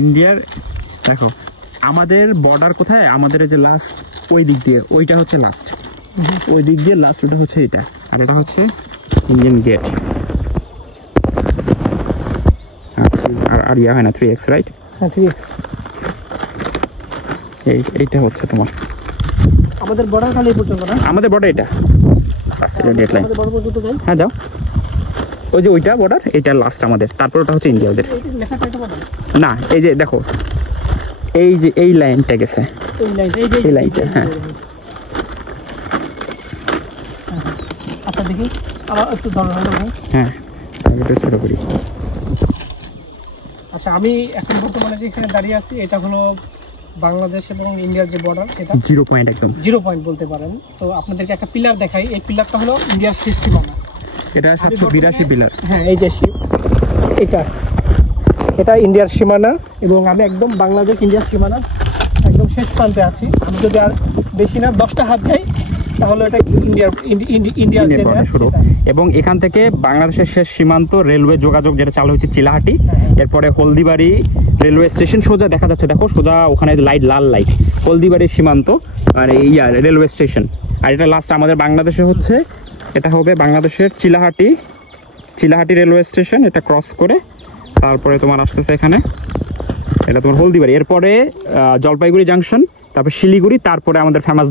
ইন্ডিয়ার দেখো আমাদের বর্ডার কোথায়, আমাদের যে লাস্ট ওই দিক দিয়ে, ওইটা হচ্ছে লাস্ট, ওই দিক দিয়ে লাস্ট, ওটা হচ্ছে এটা, আর এটা হচ্ছে ইন্ডিয়ান গেট। আর ইয়া হয় না 3x রাইট? হ্যাঁ 3x। এইটা হচ্ছে তোমার আমাদের বর্ডার খালি পর্যন্ত না? আমাদের বর্ডার এটা আমাদের বর্ডার পর্যন্ত যাই। হ্যাঁ যাও, ওই যে ওইটা বর্ডার, এটা লাস্ট আমাদের, তারপর ওটা হচ্ছে ইন্ডিয়া ওদের। না এই যে দেখো এই যে এই লাইনটা গেছে, এই লাইনটা। হ্যাঁ আচ্ছা দেখি আবার একটু ধরো। হ্যাঁ এটা ছোট করি। আচ্ছা আমি এখন বর্তমানে যেখানে দাঁড়িয়ে আছি এটা হলো বাংলাদেশ এবং ইন্ডিয়ার যে বর্ডার, এটা 0 পয়েন্ট, একদম 0 পয়েন্ট বলতে পারেন। তো আপনাদেরকে একটা পিলার দেখাই, এই পিলারটা হলো ইন্ডিয়ার শেষ সীমানা। এটা 782 পিলার। হ্যাঁ এই যে এটা ইন্ডিয়ার সীমানা, এবং আমি একদম বাংলাদেশ ইন্ডিয়ার সীমানা একদম শেষ প্রান্তে আছি। আমি যদি আর বেশি না 10টা হাত যাই তাহলে এটা ইন্ডিয়ার শুরু। এবং এখান থেকে বাংলাদেশের শেষ সীমান্ত রেলওয়ে যোগাযোগ যেটা চালু হচ্ছে চিলাহাটি, এরপরে হলদিবাড়ি রেলওয়ে স্টেশন সোজা দেখা যাচ্ছে, দেখো সোজা ওখানে লাইট, লাল লাইট, হলদিবাড়ির সীমান্ত আর ইয়া রেলওয়ে স্টেশন। আর এটা লাস্ট আমাদের বাংলাদেশে হচ্ছে, এটা হবে বাংলাদেশের চিলাহাটি রেলওয়ে স্টেশন। এটা ক্রস করে তারপরে তোমার আসতেছে এখানে, এটা তোমার হলদিবাড়ি, এরপরে জলপাইগুড়ি জাংশন, তারপর শিলিগুড়ি, তারপরে আমাদের ফেমাস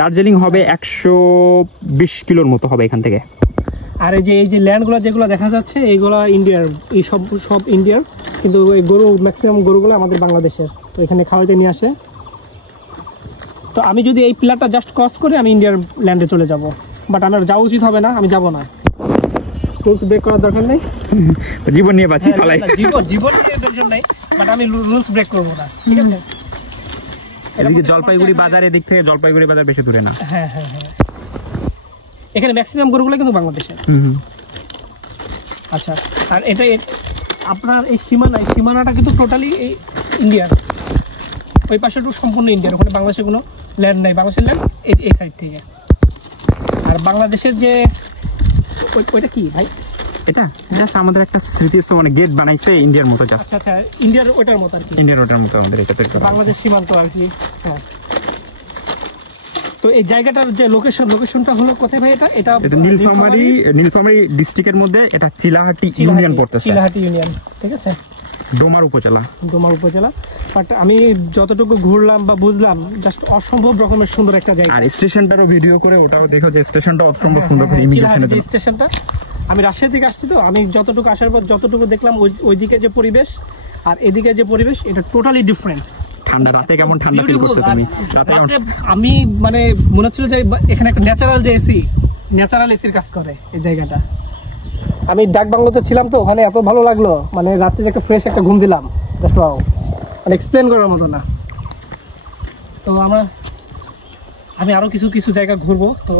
দার্জিলিং হবে 120 কিলোর মতো হবে এখান থেকে। আর এই যে ল্যান্ডগুলো যেগুলো দেখা যাচ্ছে এইগুলো ইন্ডিয়ার, এই সব ইন্ডিয়ার, কিন্তু এই গরু ম্যাক্সিমাম গরুগুলো আমাদের বাংলাদেশের। তো এখানে খাওয়াইতে নিয়ে আসে। তো আমি যদি এই পিলারটা জাস্ট ক্রস করে আমি ইন্ডিয়ার ল্যান্ডে চলে যাব, বাট আমার যাওয়া উচিত হবে না, আমি যাব না। রুলস ব্রেক করার দরকার নেই, জীবন নিয়ে বাঁচি ফলাই, জীবন নিয়ে দরকার নেই, বাট আমি রুলস ব্রেক করব না, ঠিক আছে? এদিকে জলপাইগুড়ি বাজার, এদিক থেকে জলপাইগুড়ি বাজার বেশি দূরে না। হ্যাঁ হ্যাঁ হ্যাঁ, এখানে ম্যাক্সিমাম গরুগুলো কিন্তু বাংলাদেশের। আচ্ছা, আর এটা আপনার এই সীমানাটা কিন্তু টোটালি ইন্ডিয়ার, ওই পাশেটুকু সম্পূর্ণ ইন্ডিয়ার, ওখানে বাংলাদেশের কোনো ল্যান্ড নাই, বাংলাদেশের ল্যান্ড এই সাইড থেকে। আর বাংলাদেশের যে ওইটা কি ভাই? এটা জাস্ট আমাদের একটা স্মৃতিস্তম্ভ, মানে গেট বানাইছে ইন্ডিয়ার মতো, জাস্ট আচ্ছা ইন্ডিয়ার ওটার মতো আর কি, ইন্ডিয়ার ওটার মতো আমাদের এটা তৈরি করা, বাংলাদেশ সীমান্ত আর কি। হ্যাঁ, তো এই জায়গাটার যে লোকেশনটা হলো কোথায় ভাই? এটা নীলফামারী ডিস্ট্রিক্টের মধ্যে, এটা চিলাহাটি ইউনিয়ন পড়তেছে, চিলাহাটি ইউনিয়ন, ঠিক আছে, ডোমার উপজেলা। বাট আমি যতটুকু ঘুরলাম বা বুঝলাম, জাস্ট অসম্ভব রকমের সুন্দর একটা জায়গা। আর স্টেশনটারও ভিডিও করে ওটাও দেখো, যে স্টেশনটা অসম্ভব সুন্দর, ইমিগ্রেশনের জন্য স্টেশনটা। আমি রাজশাহী থেকে আসছি, তো আমি যতটুকু আসার পর যতটুকু দেখলাম ওইদিকে যে পরিবেশ আর এদিকে যে পরিবেশ, এটা টোটালি ডিফারেন্ট। ঠান্ডা, রাতে কেমন ঠান্ডা ফিল করছো তুমি? রাতে আমি মানে মনে হচ্ছিল যে এখানে একটা ন্যাচারাল এসির কাজ করে এই জায়গাটা। আমি ডাক বাংলোতে ছিলাম, তো ওখানে এত ভালো লাগলো, মানে রাত্রে একটা ফ্রেশ একটা ঘুম দিলাম, জাস্ট ওয়াও, মানে এক্সপ্লেন করার মতো না। তো আমি আরো কিছু জায়গা ঘুরবো। তো